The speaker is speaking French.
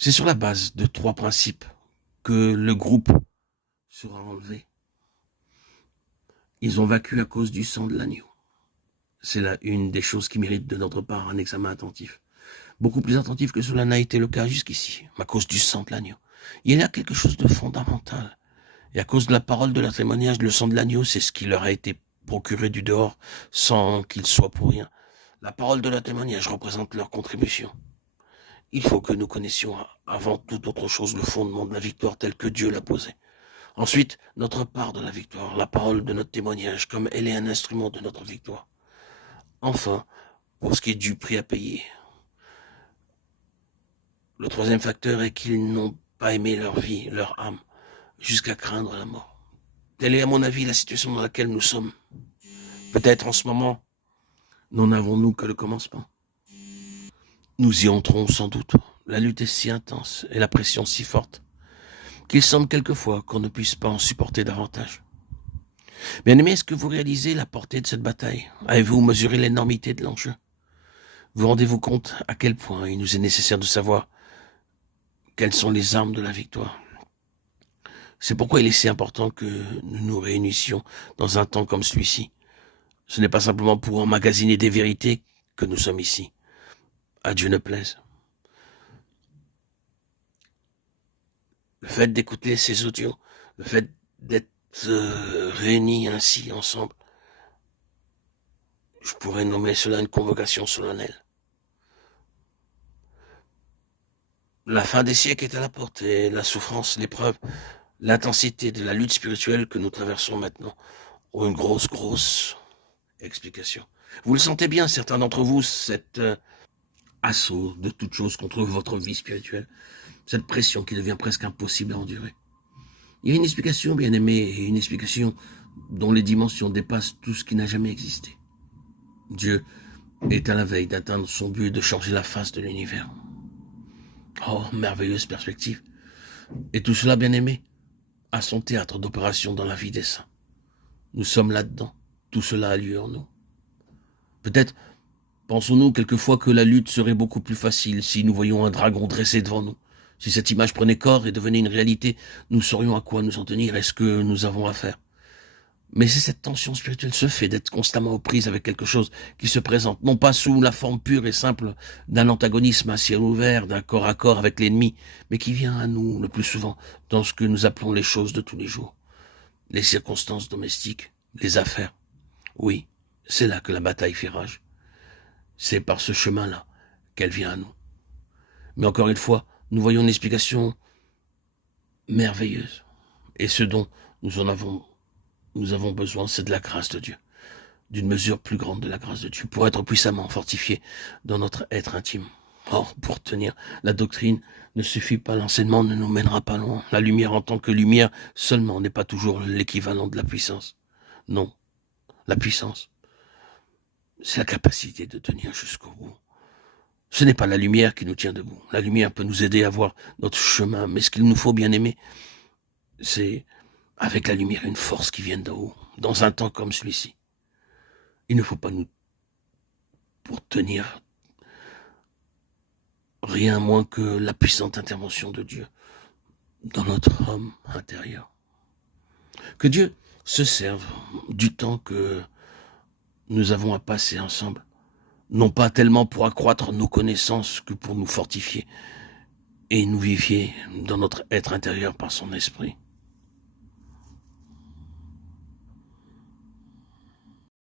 C'est sur la base de 3 principes que le groupe sera enlevé. Ils ont vaincu à cause du sang de l'agneau. C'est là une des choses qui mérite de notre part un examen attentif. Beaucoup plus attentif que cela n'a été le cas jusqu'ici, à cause du sang de l'agneau. Il y a quelque chose de fondamental. Et à cause de la parole de leur témoignage, le sang de l'agneau, c'est ce qui leur a été procuré du dehors, sans qu'il soit pour rien. La parole de leur témoignage représente leur contribution. Il faut que nous connaissions avant toute autre chose le fondement de la victoire tel que Dieu l'a posé. Ensuite, notre part de la victoire, la parole de notre témoignage, comme elle est un instrument de notre victoire. Enfin, pour ce qui est du prix à payer, le troisième facteur est qu'ils n'ont pas aimé leur vie, leur âme, jusqu'à craindre la mort. Telle est, à mon avis, la situation dans laquelle nous sommes. Peut-être en ce moment, n'en avons-nous que le commencement. Nous y entrons sans doute. La lutte est si intense et la pression si forte qu'il semble quelquefois qu'on ne puisse pas en supporter davantage. Bien-aimés, est-ce que vous réalisez la portée de cette bataille? Avez-vous mesuré l'énormité de l'enjeu? Vous rendez-vous compte à quel point il nous est nécessaire de savoir quelles sont les armes de la victoire? C'est pourquoi il est si important que nous nous réunissions dans un temps comme celui-ci. Ce n'est pas simplement pour emmagasiner des vérités que nous sommes ici. À Dieu ne plaise. Le fait d'écouter ces audios, le fait d'être réunis ainsi ensemble, je pourrais nommer cela une convocation solennelle. La fin des siècles est à la porte et la souffrance, l'épreuve, l'intensité de la lutte spirituelle que nous traversons maintenant ont une grosse explication. Vous le sentez bien, certains d'entre vous, cet assaut de toute chose contre votre vie spirituelle, cette pression qui devient presque impossible à endurer. Il y a une explication, bien aimé, et une explication dont les dimensions dépassent tout ce qui n'a jamais existé. Dieu est à la veille d'atteindre son but de changer la face de l'univers. Oh, merveilleuse perspective. Et tout cela, bien aimé, a son théâtre d'opération dans la vie des saints. Nous sommes là-dedans. Tout cela a lieu en nous. Peut-être pensons-nous quelquefois que la lutte serait beaucoup plus facile si nous voyions un dragon dressé devant nous. Si cette image prenait corps et devenait une réalité, nous saurions à quoi nous en tenir et ce que nous avons à faire. Mais c'est cette tension spirituelle, ce fait d'être constamment aux prises avec quelque chose qui se présente, non pas sous la forme pure et simple d'un antagonisme à ciel ouvert, d'un corps à corps avec l'ennemi, mais qui vient à nous le plus souvent dans ce que nous appelons les choses de tous les jours, les circonstances domestiques, les affaires. Oui, c'est là que la bataille fait rage. C'est par ce chemin-là qu'elle vient à nous. Mais encore une fois, nous voyons une explication merveilleuse. Et ce dont nous avons besoin, c'est de la grâce de Dieu, d'une mesure plus grande de la grâce de Dieu, pour être puissamment fortifié dans notre être intime. Or, pour tenir, la doctrine ne suffit pas, l'enseignement ne nous mènera pas loin. La lumière en tant que lumière seulement n'est pas toujours l'équivalent de la puissance. Non, la puissance, c'est la capacité de tenir jusqu'au bout. Ce n'est pas la lumière qui nous tient debout. La lumière peut nous aider à voir notre chemin, mais ce qu'il nous faut, bien aimer, c'est avec la lumière une force qui vient d'en haut, dans un temps comme celui-ci. Il ne faut pas nous, pour tenir, rien moins que la puissante intervention de Dieu dans notre homme intérieur. Que Dieu se serve du temps que nous avons à passer ensemble, non pas tellement pour accroître nos connaissances que pour nous fortifier et nous vivifier dans notre être intérieur par son esprit.